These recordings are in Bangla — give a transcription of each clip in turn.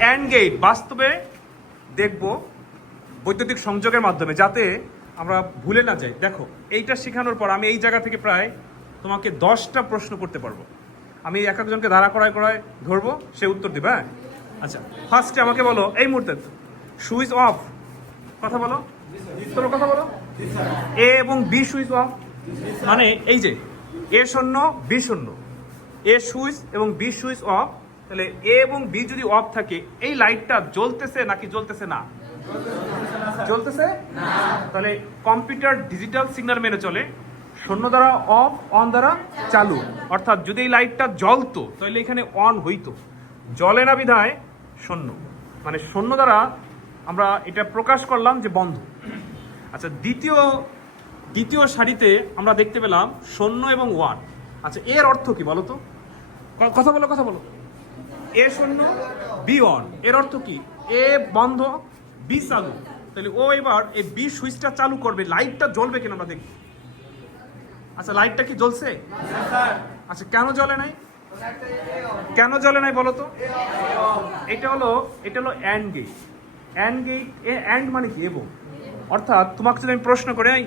অ্যান্ড গেট বাস্তবে দেখব বৈদ্যুতিক সংযোগের মাধ্যমে, যাতে আমরা ভুলে না যাই। দেখো, এইটা শেখানোর পর আমি এই জায়গা থেকে প্রায় তোমাকে দশটা প্রশ্ন করতে পারব। আমি এক একজনকে দাঁড়া করায় করায় ধরবো, সে উত্তর দিবে হ্যাঁ? আচ্ছা ফার্স্টে আমাকে বলো, এই মুহূর্তে, সুইচ অফ, কথা বলো। তোর কথা বলো। এ এবং বি সুইচ অফ মানে এই যে এ শূন্য বি শূন্য। এ সুইচ এবং বি সুইচ অফ তাহলে এ এবং বি যদি অফ থাকে, এই লাইটটা জ্বলতেছে নাকি জ্বলতেছে না? জ্বলতেছে? তাহলে কম্পিউটার ডিজিটাল সিগন্যাল মেনে চলে, শূন্য দ্বারা অফ অন দ্বারা চালু। অর্থাৎ যদি এই লাইটটা জ্বলতো, তাহলে এখানে অন হইতো। জ্বলে না বিধায় শূন্য। মানে শূন্য দ্বারা আমরা এটা প্রকাশ করলাম যে বন্ধ। আচ্ছা দ্বিতীয় দ্বিতীয় সারিতে আমরা দেখতে পেলাম শূন্য এবং ওয়ান আচ্ছা এর অর্থ কি বলো তো? কথা বলো কথা বলো। এ শূন্য বি অন এর অর্থ কি? এ বন্ধ বি চালু। তাহলে ও এবার এই বি সুইচটা চালু করবে। লাইটটা জ্বলবে কিনা আমরা দেখি আচ্ছা লাইটটা কি জ্বলছে? আচ্ছা কেন জ্বলে নাই? কেন জ্বলে নাই বলো তো? এটা হলো এটা হলো and gate and gate A and মানে কি? এবং। অর্থাৎ তোমাকে যদি আমি প্রশ্ন করে আই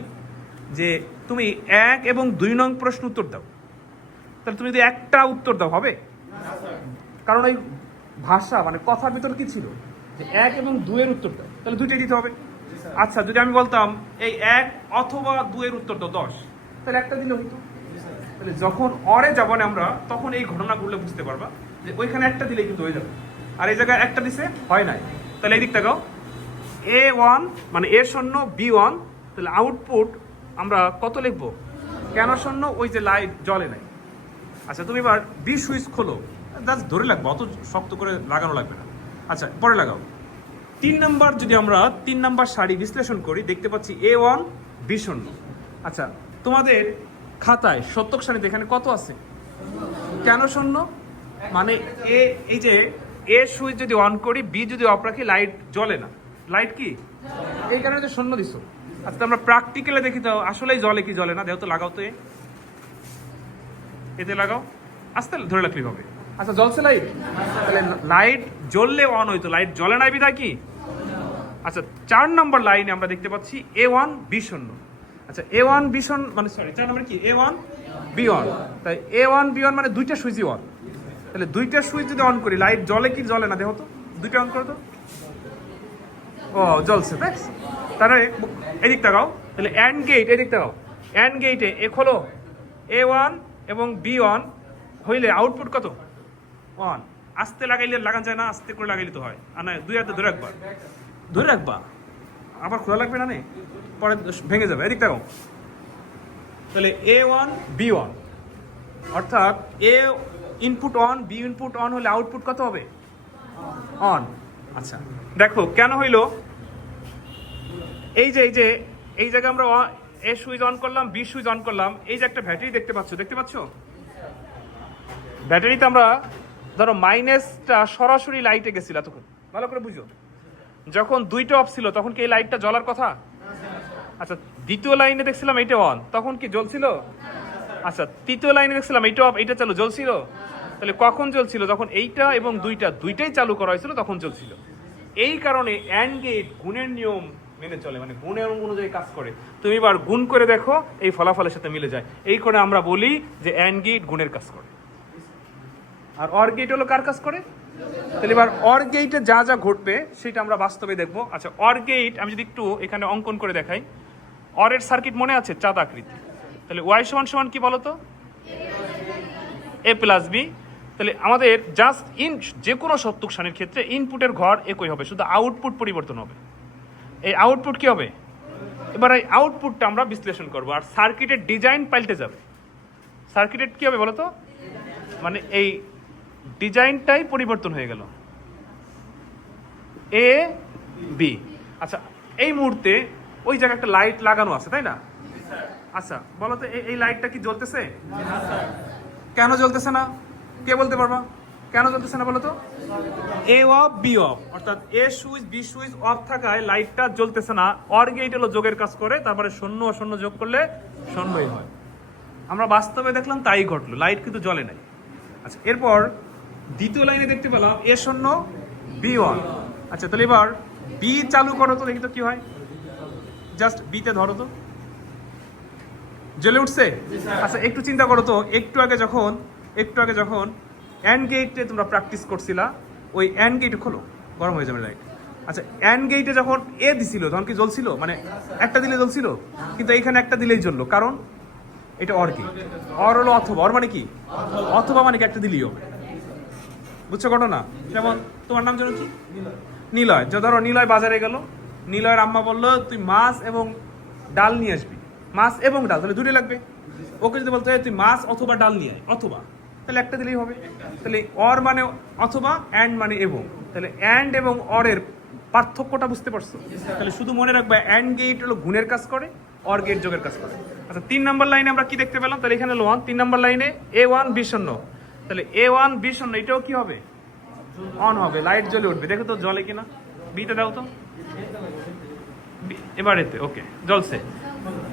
যে তুমি এক এবং দুই নং প্রশ্ন উত্তর দাও। তাহলে তুমি যদি একটা উত্তর দাও হবে? কারণ ওই ভাষা মানে কথার ভিতর কি ছিল? যে এক এবং দুয়ের উত্তর দাও তাহলে দুইটাই দিতে হবে? আচ্ছা যদি আমি বলতাম এই এক অথবা দুয়ের উত্তর দশ তাহলে একটা দিলে হইতো। তাহলে যখন অরে যাব না আমরা তখন এই ঘটনা ঘটনাগুলো বুঝতে পারবা যে ওইখানে একটা দিলে কিন্তু হয়ে যাবে। আর এই জায়গায় একটা দিছে হয় নাই। তাহলে এই দিকটা গাও। এ ওয়ান মানে এ শূন্য বি ওয়ান তাহলে আউটপুট আমরা কত লিখব? কেন শূন্য? ওই যে লাইট জ্বলে নাই। আচ্ছা তুমি এবার বি সুইচ খোলো। জাস্ট ধরে লাগবে অত শক্ত করে লাগানো লাগবে না। আচ্ছা পরে লাগাও। তিন নাম্বার যদি আমরা তিন নাম্বার শাড়ি বিশ্লেষণ করি, দেখতে পাচ্ছি এ ওয়ান বি আচ্ছা তোমাদের খাতায় সত্যক সারিতে এখানে কত আছে? কেন শূন্য? মানে এ এই যে এ সুইচ যদি অন করি বি যদি অফ রাখি, লাইট জ্বলে না। লাইট কি? এই কারণে শূন্য দিছো। আচ্ছা আমরা প্র্যাকটিক্যালে দেখি তো, আসলেই জ্বলে কি জ্বলে না? দেখো তো লাগাও তো এতে লাগাও। আস্তে ধরে রাখলেই হবে। আচ্ছা জ্বলছে লাইট তাহলে লাইট জ্বললে অন হইতো। লাইট জ্বলে নাই বিধায় কি? আচ্ছা চার নম্বর লাইনে আমরা দেখতে পাচ্ছি এ ওয়ান বি শূন্য। আচ্ছা এ ওয়ান বি শূন্য মানে সরি চার নম্বর কি? এ ওয়ান বি ওয়ান তাই এ ওয়ান বি ওয়ান মানে দুইটা সুইচই অন তাহলে দুইটা সুইচ যদি অন করি লাইট জ্বলে কি জ্বলে না? দেখো তো, দুইটা অন করো তো। ও, জ্বলছে তাই তাহলে এদিক তাকাও। তাহলে অ্যান্ড গেট এদিক তাকাও। অ্যান্ড গেটে এ খোলো। এ ওয়ান এবং বি ওয়ান হইলে আউটপুট কত? ওয়ান আস্তে লাগাইলে লাগান যায় না, আস্তে করে লাগাইলে তো হয়। আর না দুই হাতে ধরে রাখবা ধরে রাখবা। আবার খোলা লাগবে না নে? পরে ভেঙে যাবে। এদিক তাকাও। তাহলে এ ওয়ান বি ওয়ান অর্থাৎ A input on B input on হলে আউটপুট কত হবে? অন আচ্ছা। দেখো, কেন হইল? এই যে এই যে, এই জায়গায় আমরা এ সুইচ অন করলাম বি সুইচ অন করলাম। এই যে একটা ব্যাটারি দেখতে পাচ্ছ দেখতে পাচ্ছ? ব্যাটারিতে আমরা ধরো মাইনাসটা সরাসরি লাইটে গেছিল এতক্ষণ। ভালো করে বুঝো। যখন দুইটা অফ ছিল, তখন কি এই লাইটটা জ্বলার কথা? আচ্ছা দ্বিতীয় লাইনে দেখছিলাম এইটা অন তখন কি জ্বলছিল? আচ্ছা তৃতীয় লাইনে দেখছিলাম এইটা অফ এইটা চালু, জ্বলছিল? তাহলে কখন জ্বলছিল? যখন এইটা এবং দুইটা, দুইটাই চালু করা হয়েছিল, তখন জ্বলছিল। এই কারণে অ্যান্ড গেট গুণের নিয়ম মেনে চলে মানে গুণের অনুযায়ী কাজ করে। তুমি এবার গুণ করে দেখো, এই ফলাফলের সাথে মিলে যায়। এই করে আমরা বলি যে অ্যান্ড গেট গুণের কাজ করে। আর অর গেট হলো কার কাজ করে? তাহলে এবার অর গেটে যা যা ঘটবে, সেটা আমরা বাস্তবে দেখব। আচ্ছা অর গেট আমি যদি একটু এখানে অঙ্কন করে দেখাই। অরের সার্কিট মনে আছে? চাঁদ আকৃতি। তাহলে ওয়াই সমান সমান কি বলতো? এ প্লাস বি তাহলে আমাদের জাস্ট ইন যে কোনো সত্যক সানির ক্ষেত্রে ইনপুটের ঘর একই হবে, শুধু আউটপুট পরিবর্তন হবে। এই আউটপুট কি হবে? এবার এই আউটপুটটা আমরা বিশ্লেষণ করব, আর সার্কিটের ডিজাইন পাল্টে যাবে। সার্কিটের কি হবে বলতো? মানে এই ডিজাইনটাই পরিবর্তন হয়ে গেল। এ বি আচ্ছা এই মুহূর্তে ওই জায়গায় একটা লাইট লাগানো আছে, তাই না? আচ্ছা বলো তো, এই- লাইটটা কি জ্বলতেছে? কেন জ্বলতেছে না? কে বলতে পারবা? কেন জ্বলতেছে না বলো তো? এ অফ বি অফ অর্থাৎ A switch B switch off থাকায় লাইটটা জ্বলতেছে না। অর গেট হলো যোগের কাজ করে, তারপরে শূন্য ও শূন্য যোগ করলে শূন্যই হয়। আমরা বাস্তবে দেখলাম তাই ঘটলো লাইট কিন্তু জ্বলে নাই। আচ্ছা এরপর দ্বিতীয় লাইনে দেখতে পেলাম এ শূন্য, বি ওয়ান। আচ্ছা তাহলে এবার বি চালু করো তো, দেখি তো কি হয়। জাস্ট বিতে ধরো তো। জ্বলে উঠছে? আচ্ছা একটু চিন্তা করো তো, একটু আগে যখন, একটু আগে যখন অ্যান্ড গেটে তোমরা প্র্যাকটিস করছিলা, ওই অ্যান্ড গেট খোলো, গরম হয়ে যাবে লাইট আচ্ছা অ্যান্ড গেটে যখন এ দিছিল, তখন কি জ্বলছিল? মানে একটা দিলে জ্বলছিল, কিন্তু এইখানে একটা দিলেই জ্বললো, কারণ এটা অর কি অর হলো অথবা অর মানে কি? অথবা মানে কি, একটা দিলিও বুঝছ ঘটনা? যেমন, তোমার নাম যেন কি? নিলয়। যে ধরো, নিলয় বাজারে গেল। নিলয়ের আম্মা বলল, তুই মাছ এবং ডাল নিয়ে আসবি। মাছ এবং ডাল, তাহলে দুটোই লাগবে। ওকে যদি বলতে তুই মাছ অথবা ডাল নিয়ে আয়। অথবা। তাহলে একটা দিলেই হবে। তাহলে অর মানে অথবা অ্যান্ড মানে এবং। তাহলে অ্যান্ড এবং অরের পার্থক্যটা বুঝতে পারছ? তাহলে শুধু মনে রাখবে অ্যান্ড গেট হলো গুণের কাজ করে, অর গেট যোগের কাজ করে। আচ্ছা তিন নম্বর লাইনে আমরা কি দেখতে পেলাম? তাহলে এখানে হলো ওয়ান তিন নম্বর লাইনে এ ওয়ান বি তাহলে এ ওয়ান বি শূন্য, এটাও কি হবে? অন হবে লাইট জ্বলে উঠবে। দেখো তো জলে কিনা। বিটা দাও তো। বি- এবার এতে ওকে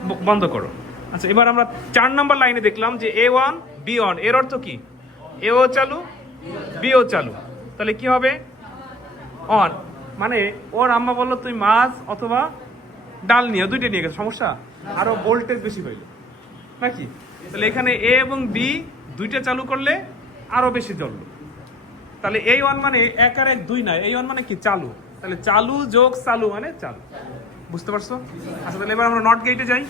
ব- বন্ধ করো। আচ্ছা এবার আমরা চার নাম্বার লাইনে দেখলাম যে এ ওয়ান বি ওয়ানের অর্থ কি? এ ও চালু বি ও চালু। তাহলে কি হবে? অন মানে ওর আম্মা বলল, তুই মাছ অথবা ডাল নিয়ে, দুইটা নিয়ে গেছে, সমস্যা? আরও ভোল্টেজ বেশি হইল। নাকি? তাহলে এখানে এ এবং বি দুইটা চালু করলে আরও বেশি জল তাহলে এই ওয়ান মানে এক আর এক দুই নয়, এই ওয়ান মানে কি? চালু। তাহলে চালু যোগ চালু মানে চালু। বুঝতে পারছ? আচ্ছা তাহলে এবার আমরা নট গেটে যাই।